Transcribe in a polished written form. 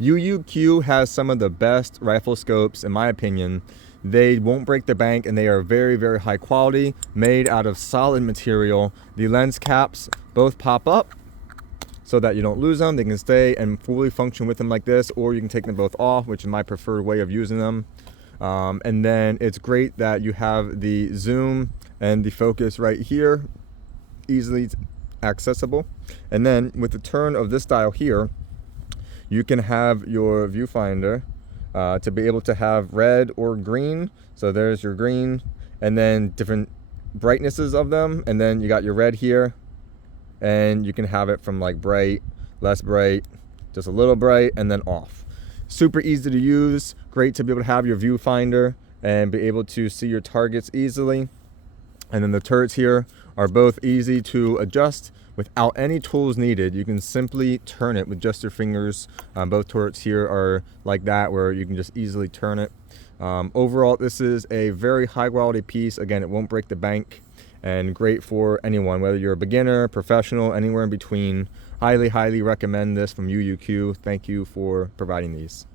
UUQ has some of the best rifle scopes in my opinion. They won't break the bank and they are very, very high quality, made out of solid material. The lens caps both pop up so that you don't lose them. They can stay and fully function with them like this, or you can take them both off, which is my preferred way of using them. And then it's great that you have the zoom and the focus right here, easily accessible. And then with the turn of this dial here, you can have your viewfinder to be able to have red or green. So there's your green, and then different brightnesses of them. And then you got your red here, and you can have it from like bright, less bright, just a little bright, and then off. Super easy to use, great to be able to have your viewfinder and be able to see your targets easily. And then the turrets here are both easy to adjust without any tools needed. You can simply turn it with just your fingers. Both turrets here are like that, where you can just easily turn it. Overall, this is a very high quality piece. Again, it won't break the bank, and great for anyone, whether you're a beginner, professional, anywhere in between. Highly, highly recommend this from UUQ. Thank you for providing these.